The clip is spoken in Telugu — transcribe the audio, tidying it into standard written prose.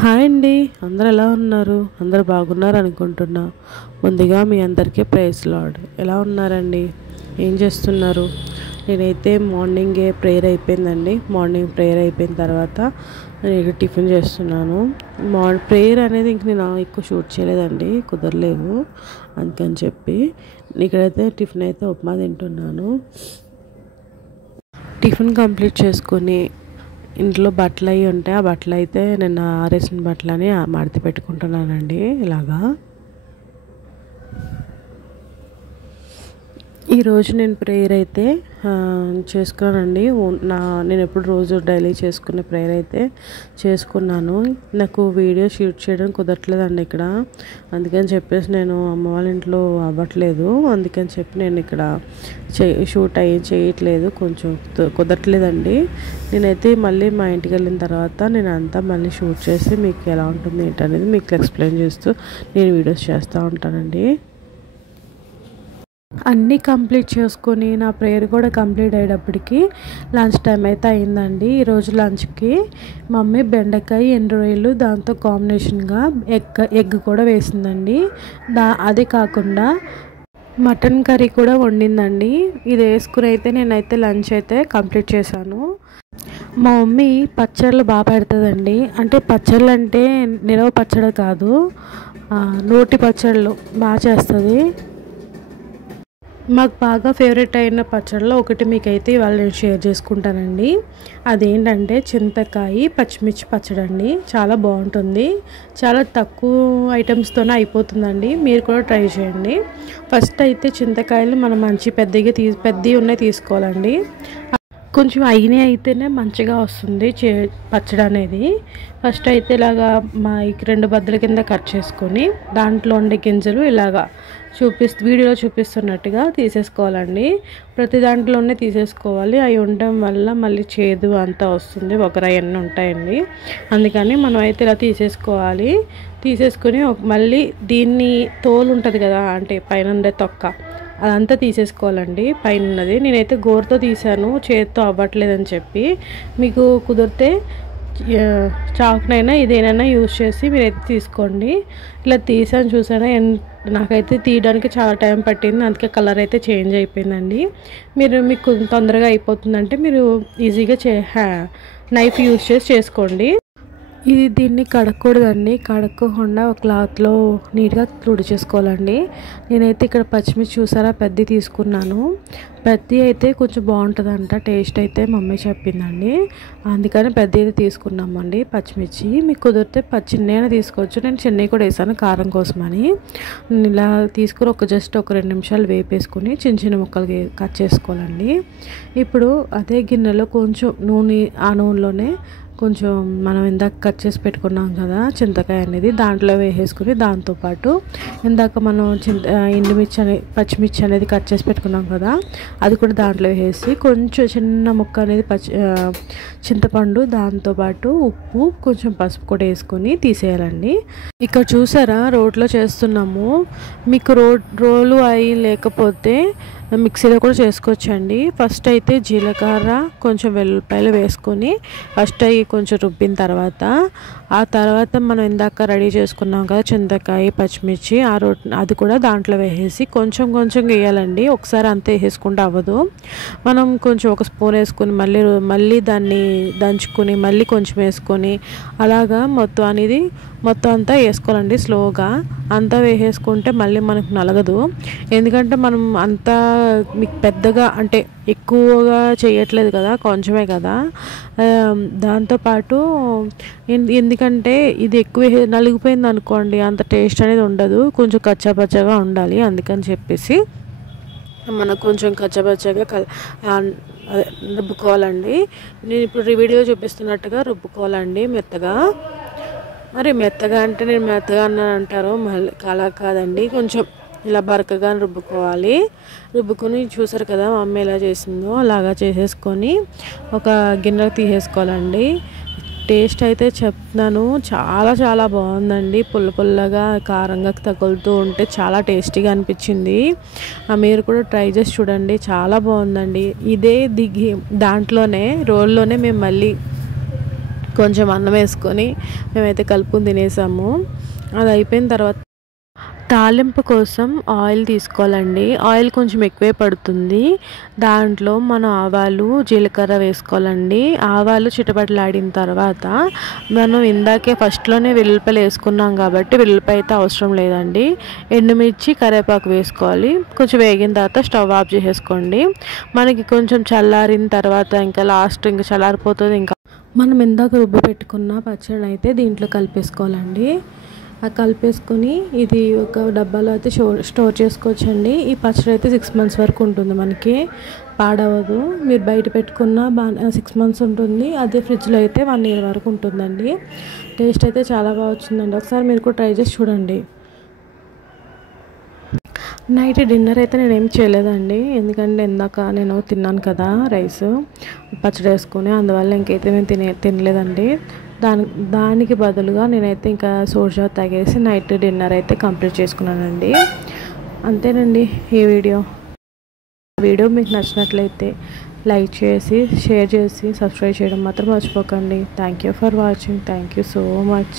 హాయ్ అండి, అందరూ ఎలా ఉన్నారు? అందరూ బాగున్నారు అనుకుంటున్నా. ముందుగా మీ అందరికీ ప్రైజ్ లార్డ్. ఎలా ఉన్నారండి? ఏం చేస్తున్నారు? నేనైతే మార్నింగే ప్రేయర్ అయిపోయిందండి. మార్నింగ్ ప్రేయర్ అయిపోయిన తర్వాత నేను టిఫిన్ చేస్తున్నాను. ప్రేయర్ అనేది ఇంక నేను ఎక్కువ షూట్ చేయలేదండి, కుదరలేదు. అందుకని చెప్పి ఇక్కడైతే టిఫిన్ అయితే ఉప్మా తింటున్నాను. టిఫిన్ కంప్లీట్ చేసుకొని ఇంట్లో బట్టలు అవి ఉంటాయి. ఆ బట్టలు అయితే నేను ఆరేసిన బట్టలని మడత పెట్టుకుంటున్నానండి. ఇలాగా ఈరోజు నేను ప్రేయర్ అయితే చేసుకున్నానండి. నేను ఎప్పుడు రోజు డైలీ చేసుకునే ప్రేయర్ అయితే చేసుకున్నాను. నాకు వీడియో షూట్ చేయడం కుదరట్లేదండి ఇక్కడ. అందుకని చెప్పేసి నేను అమ్మ వాళ్ళ ఇంట్లో అవ్వట్లేదు. అందుకని చెప్పి నేను ఇక్కడ షూట్ చేయట్లేదు, కొంచెం కుదరట్లేదండి. నేనైతే మళ్ళీ మా ఇంటికి వెళ్ళిన తర్వాత నేను అంతా మళ్ళీ షూట్ చేసి మీకు ఎలా ఉంటుంది ఏంటనేది మీకు ఎక్స్ప్లెయిన్ చేస్తూ నేను వీడియోస్ చేస్తూ ఉంటానండి. అన్నీ కంప్లీట్ చేసుకొని నా ప్రేయర్ కూడా కంప్లీట్ అయ్యేటప్పటికి లంచ్ టైం అయితే అయిందండి. ఈరోజు లంచ్కి మమ్మీ బెండకాయ ఎండు రొయ్యలు దాంతో కాంబినేషన్గా ఎగ్ కూడా వేసిందండి. అదే కాకుండా మటన్ కర్రీ కూడా వండిందండి. ఇది వేసుకుని అయితే నేనైతే లంచ్ అయితే కంప్లీట్ చేశాను. మా మమ్మీ పచ్చళ్ళు బాగా పెడుతుందండి. అంటే పచ్చళ్ళు అంటే నిలవ పచ్చడి కాదు, నోటి పచ్చళ్ళు బాగా చేస్తుంది. మాకు బాగా ఫేవరెట్ అయిన పచ్చళ్ళలో ఒకటి మీకైతే ఇవాళ నేను షేర్ చేసుకుంటానండి. అదేంటంటే చింతకాయ పచ్చిమిర్చి పచ్చడి అండి. చాలా బాగుంటుంది. చాలా తక్కువ ఐటమ్స్తోనే అయిపోతుందండి. మీరు కూడా ట్రై చేయండి. ఫస్ట్ అయితే చింతకాయలు మనం మంచి పెద్దవి ఉన్నాయి తీసుకోవాలండి. కొంచెం అయినవి అయితేనే మంచిగా వస్తుంది పచ్చడి అనేది. ఫస్ట్ అయితే ఇలాగా రెండు బద్దల కింద కట్ చేసుకొని దాంట్లో ఉండే గింజలు ఇలాగా వీడియోలో చూపిస్తున్నట్టుగా తీసేసుకోవాలండి. ప్రతి దాంట్లోనే తీసేసుకోవాలి. అవి ఉండడం వల్ల మళ్ళీ చేదు అంతా వస్తుంది, అవన్నీ ఉంటాయండి. అందుకని మనం అయితే ఇలా తీసేసుకోవాలి. తీసేసుకొని మళ్ళీ దీన్ని తోలు ఉంటుంది కదా, అంటే పైన ఉండే తొక్క అదంతా తీసేసుకోవాలండి. పైన ఉన్నది నేనైతే గోరుతో తీసాను, చేతితో అవ్వట్లేదని చెప్పి. మీకు కుదిరితే చాకునైనా ఇదేనైనా యూజ్ చేసి మీరైతే తీసుకోండి. ఇలా తీసాను చూసారా, నాకైతే తీయడానికి చాలా టైం పట్టింది. అందుకే కలర్ అయితే చేంజ్ అయిపోయిందండి. మీకు తొందరగా అయిపోతుందంటే మీరు ఈజీగా నైఫ్ యూజ్ చేసి చేసుకోండి. దీన్ని కడగకూడదండి. కడగకుండా ఒక క్లాత్లో నీట్గా తుడిచేసుకోవాలండి. నేనైతే ఇక్కడ పచ్చిమిర్చి చూసారా పెద్దది తీసుకున్నాను. పెద్దది అయితే కొంచెం బాగుంటుందంట, టేస్ట్ అయితే మమ్మీ చెప్పిందండి. అందుకని పెద్దది తీసుకున్నామండి పచ్చిమిర్చి. మీకు కుదిరితే చిన్నైనా తీసుకోవచ్చు. నేను చిన్నవి కూడా వేసాను కారం కోసమని. ఇలా తీసుకుని జస్ట్ ఒక 2 నిమిషాలు వేపేసుకొని చిన్న చిన్న ముక్కలు కట్ చేసుకోవాలండి. ఇప్పుడు అదే గిన్నెలో కొంచెం నూనె, ఆ నూనెలోనే కొంచెం మనం ఇందాక కట్ చేసి పెట్టుకున్నాం కదా చింతకాయ అనేది దాంట్లో వేసేసుకుని, దాంతోపాటు ఇందాక మనం పచ్చిమిర్చి అనేది కట్ చేసి పెట్టుకున్నాం కదా అది కూడా దాంట్లో వేసి కొంచెం చిన్న ముక్క అనేది చింతపండు, దాంతోపాటు ఉప్పు, కొంచెం పసుపు కూడా వేసుకొని తీసేయాలండి. ఇక్కడ చూసారా రోట్లో చేస్తున్నాము. మీకు రోలు అయి లేకపోతే మిక్సీలో కూడా చేసుకోవచ్చండి. ఫస్ట్ అయితే జీలకర్ర, కొంచెం వెల్లుల్లిపాయలు వేసుకొని ఫస్ట్ అవి కొంచెం రుబ్బిన తర్వాత, ఆ తర్వాత మనం ఇందాక రెడీ చేసుకున్నాం కదా చింతకాయ పచ్చిమిర్చి, అది కూడా దాంట్లో వేసేసి కొంచెం వేయాలండి. ఒకసారి అంతే వేసుకుంటే అవ్వదు. మనం కొంచెం ఒక స్పూన్ వేసుకొని మళ్ళీ దాన్ని దంచుకొని మళ్ళీ కొంచెం వేసుకొని అలాగా మొత్తం అంతా వేసుకోవాలండి. స్లోగా అంతా వేసేసుకుంటే మళ్ళీ మనకు నలగదు. ఎందుకంటే మనం అంతా మీకు పెద్దగా అంటే ఎక్కువగా చేయట్లేదు కదా, కొంచెమే కదా. దాంతోపాటు ఎందుకంటే ఇది ఎక్కువ నలిగిపోయింది అనుకోండి, అంత టేస్ట్ అనేది ఉండదు. కొంచెం కచ్చాపచ్చాగా ఉండాలి. అందుకని చెప్పేసి మనకు కొంచెం కచ్చాపచ్చాగా రుబ్బుకోవాలండి. నేను ఇప్పుడు వీడియో చూపిస్తున్నట్టుగా రుబ్బుకోవాలండి మెత్తగా. మరి మెత్తగా అంటే నేను మెత్తగా అన్నాను అంటారు, మళ్ళీ అలా కాదండి. కొంచెం ఇలా బరకగా రుబ్బుకోవాలి. రుబ్బుకొని చూసారు కదా మమ్మీ ఎలా చేసిందో అలాగా చేసేసుకొని ఒక గిన్నెలో తీసేసుకోవాలండి. టేస్ట్ అయితే చెప్తున్నాను, చాలా చాలా బాగుందండి. పుల్లగా కారంగా తగులుతూ ఉంటే చాలా టేస్టీగా అనిపించింది. మీరు కూడా ట్రై చేసి చూడండి, చాలా బాగుందండి. ఇదే దాంట్లోనే రోల్లోనే మేము మళ్ళీ కొంచెం అన్నం వేసుకొని మేమైతే కలుపుకొని తినేసాము. అది అయిపోయిన తర్వాత తాలింపు కోసం ఆయిల్ తీసుకోవాలండి. ఆయిల్ కొంచెం ఎక్కువే పడుతుంది. దాంట్లో మనం ఆవాలు జీలకర్ర వేసుకోవాలండి. ఆవాలు చిటపటలాడిన తర్వాత మనం ఇందాకే ఫస్ట్లోనే వెల్లుల్లిపాయలు వేసుకున్నాం కాబట్టి వెల్లుల్లిపాయ అయితే అవసరం లేదండి. ఎండుమిర్చి కరివేపాకు వేసుకోవాలి. కొంచెం వేగిన తర్వాత స్టవ్ ఆఫ్ చేసేసుకోండి. మనకి కొంచెం చల్లారిన తర్వాత ఇంకా లాస్ట్ ఇంకా చల్లారిపోతుంది. ఇంకా మనం ఇందాక రుబ్బి పెట్టుకున్న పచ్చడి అయితే దీంట్లో కలిపేసుకోవాలండి. అది కలిపేసుకొని ఇది ఒక డబ్బాలో అయితే స్టోర్ చేసుకోవచ్చండి. ఈ పచ్చడి అయితే 6 months వరకు ఉంటుంది, మనకి పాడవదు. మీరు బయట పెట్టుకున్న 6 months ఉంటుంది. అదే ఫ్రిడ్జ్లో అయితే 1 year వరకు ఉంటుందండి. టేస్ట్ అయితే చాలా బాగా వచ్చిందండి. ఒకసారి మీరు కూడా ట్రై చేసి చూడండి. నైట్ డిన్నర్ అయితే నేనేం చేయలేదండి, ఎందుకంటే ఇందాక నేను తిన్నాను కదా రైస్ పచ్చడి వేసుకొని, అందువల్ల ఇంకైతే నేను తినలేదండి. దానికి బదులుగా నేనైతే ఇంకా సోర్జా తాగేసి నైట్ డిన్నర్ అయితే కంప్లీట్ చేసుకున్నానండి. అంతేనండి ఈ వీడియో మీకు నచ్చినట్లయితే లైక్ చేసి షేర్ చేసి సబ్స్క్రైబ్ చేయడం మాత్రం మర్చిపోకండి. Thank you for watching. Thank you so much.